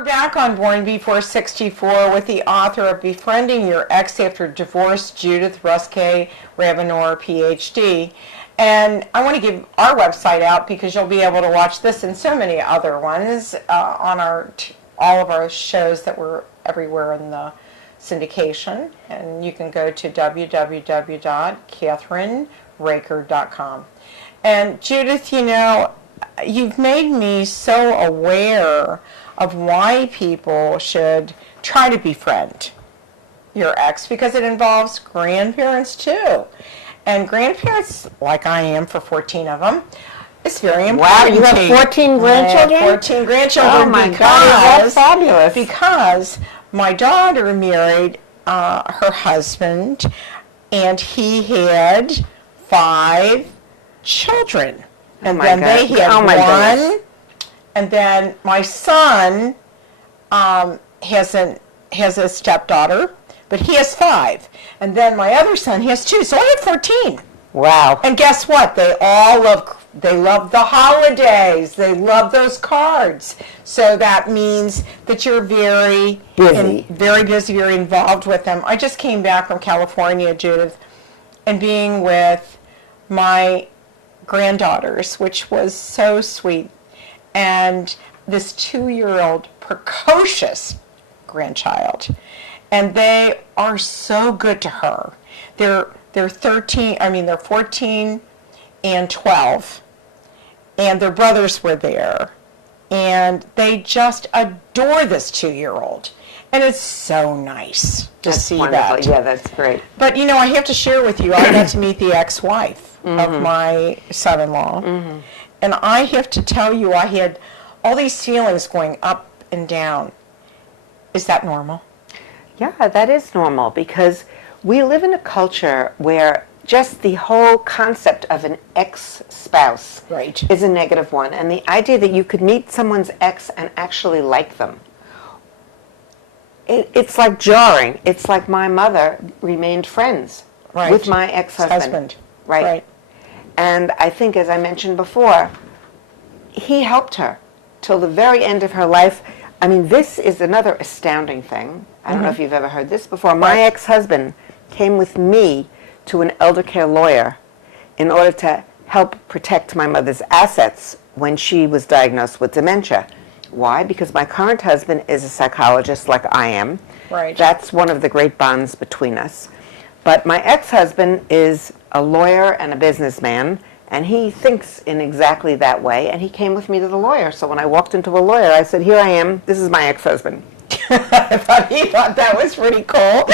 We're back on Born Before 64 with the author of Befriending Your Ex After Divorce, Judith Ruskay Rabinor, PhD. And I want to give our website out because you'll be able to watch this and so many other ones on all of our shows that we're everywhere in the syndication. And you can go to www.kathrynraaker.com. And Judith, you know, you've made me so aware of why people should try to befriend your ex, because it involves grandparents too. And grandparents, like I am for 14 of them, it's very important. Wow, you have 14 grandchildren? 14 grandchildren. Oh my God, that's fabulous. Because my daughter married her husband, and he had 5 children. And then they had one. Goodness. And then my son has a stepdaughter, but he has 5. And then my other son, he has 2. So I had 14. Wow. And guess what? They all love the holidays. They love those cards. So that means that you're very busy, very involved with them. I just came back from California, Judith, and being with my granddaughters, which was so sweet. And this 2-year-old precocious grandchild, and they are so good to her. They're 14 and 12, and their brothers were there, and they just adore this 2-year-old, and it's so nice to see that. Yeah, that's great. But you know, I have to share with you, I got to meet the ex-wife of my son-in-law. And I have to tell you, I had all these feelings going up and down. Is that normal? Yeah, that is normal, because we live in a culture where just the whole concept of an ex-spouse is a negative one. And the idea that you could meet someone's ex and actually like them, it's like jarring. It's like my mother remained friends with my ex-husband. Right. And I think, as I mentioned before, he helped her till the very end of her life. I mean, this is another astounding thing. I don't know if you've ever heard this before. My ex-husband came with me to an elder care lawyer in order to help protect my mother's assets when she was diagnosed with dementia. Why? Because my current husband is a psychologist like I am. Right. That's one of the great bonds between us. But my ex-husband is a lawyer and a businessman, and he thinks in exactly that way, and he came with me to the lawyer. So when I walked into a lawyer, I said, here I am, this is my ex-husband. I thought he thought that was pretty cool.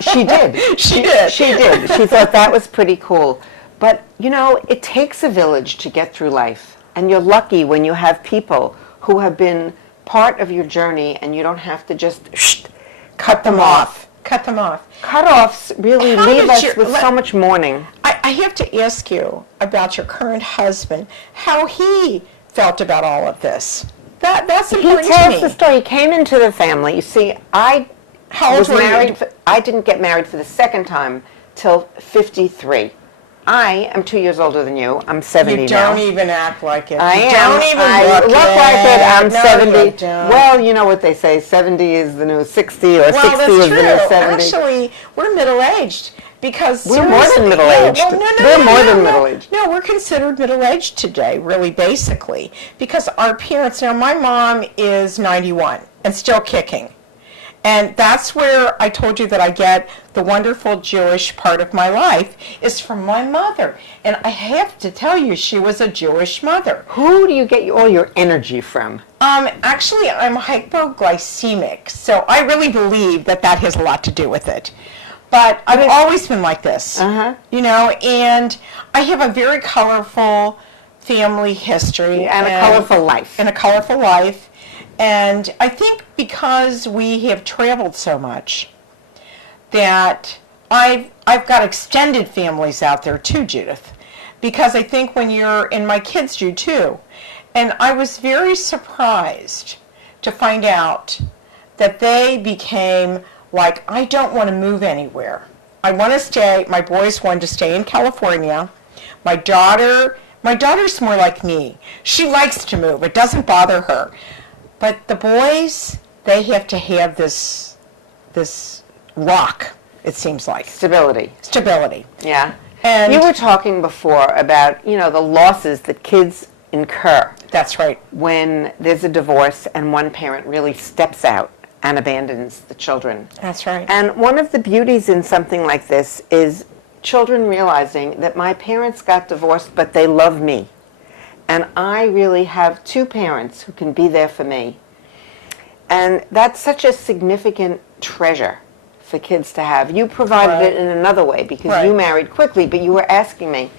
She did. She did. She thought that was pretty cool. But, you know, it takes a village to get through life, and you're lucky when you have people who have been part of your journey, and you don't have to just cut them off. Cut them off. Cut-offs really leave us with so much mourning. I have to ask you about your current husband, how he felt about all of this. That's important to me. He tells the story. He came into the family. You see, I was married. I didn't get married for the second time till 53. I am 2 years older than you. I'm 70 now. You don't even act like it. I am. Don't even look like it. I'm 70. You don't. Well, you know what they say, 70 is the new 60, or 60 is the new 70. Actually, we're middle-aged. Because we're more than middle-aged. We're more than middle-aged. No, we're considered middle-aged today, really, basically. Because our parents, now my mom is 91 and still kicking. And that's where I told you that I get the wonderful Jewish part of my life is from my mother. And I have to tell you, she was a Jewish mother. Who do you get all your energy from? Actually, I'm hypoglycemic. So I really believe that has a lot to do with it. But I've always been like this, you know, and I have a very colorful family history. And a colorful life. And a colorful life. And I think because we have traveled so much that I've got extended families out there too, Judith. Because I think when you're, and my kids do too, and I was very surprised to find out that they became like, I don't want to move anywhere. I want to stay, my boys wanted to stay in California. My daughter's more like me. She likes to move. It doesn't bother her. But the boys, they have to have this rock, it seems like. Stability. Yeah. And you were talking before about, the losses that kids incur. That's right. When there's a divorce and one parent really steps out and abandons the children. That's right. And one of the beauties in something like this is children realizing that my parents got divorced, but they love me. And I really have two parents who can be there for me. And that's such a significant treasure for kids to have. You provided it in another way because you married quickly, but you were asking me.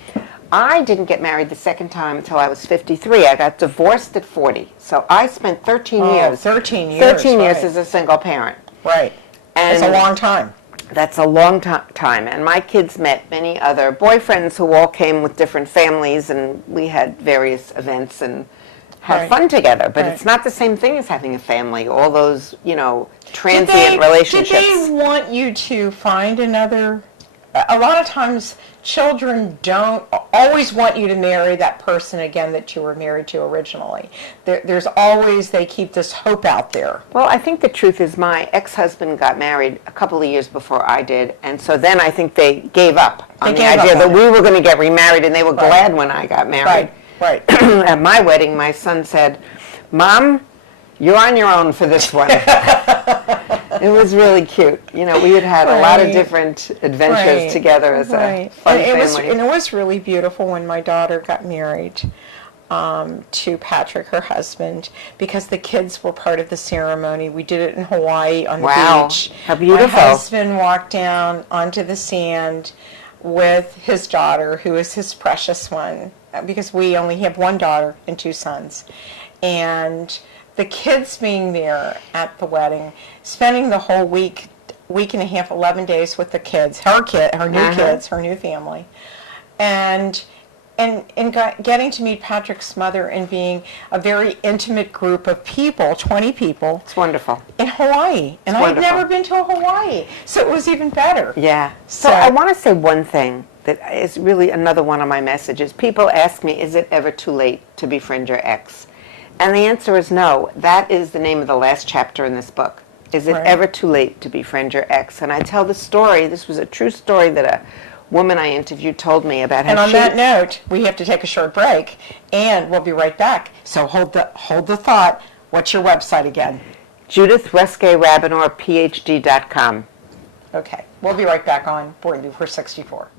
I didn't get married the second time until I was 53. I got divorced at 40. So I spent 13 years. 13 years. 13 years as a single parent. Right. And it's a long time. That's a long time. And my kids met many other boyfriends who all came with different families, and we had various events and had fun together. But it's not the same thing as having a family, all those, transient relationships. Did they want you to find another? A lot of times children don't always want you to marry that person again that you were married to originally. There's always, they keep this hope out there. Well, I think the truth is my ex-husband got married a couple of years before I did, and so then I think they gave up on the idea that we were going to get remarried, and they were glad when I got married. Right. At my wedding, my son said, "Mom, you're on your own for this one." It was really cute. We had a lot of different adventures together as a fun family. And it was really beautiful when my daughter got married to Patrick, her husband, because the kids were part of the ceremony. We did it in Hawaii on the beach. How beautiful. My husband walked down onto the sand with his daughter, who is his precious one, because we only have one daughter and two sons. And the kids being there at the wedding, spending the whole week and a half, 11 days with the kids, her new kids, her new family, and getting to meet Patrick's mother and being a very intimate group of people, 20 people. It's wonderful. In Hawaii. And I've never been to Hawaii, so it was even better. Yeah. So I want to say one thing that is really another one of my messages. People ask me, is it ever too late to befriend your ex? And the answer is no. That is the name of the last chapter in this book. Is it ever too late to befriend your ex? And I tell the story. This was a true story that a woman I interviewed told me about how And on that note, we have to take a short break, and we'll be right back. So hold the thought. What's your website again? Judith Ruskay Rabinor, PhD.com. Okay. We'll be right back on Born Before 64.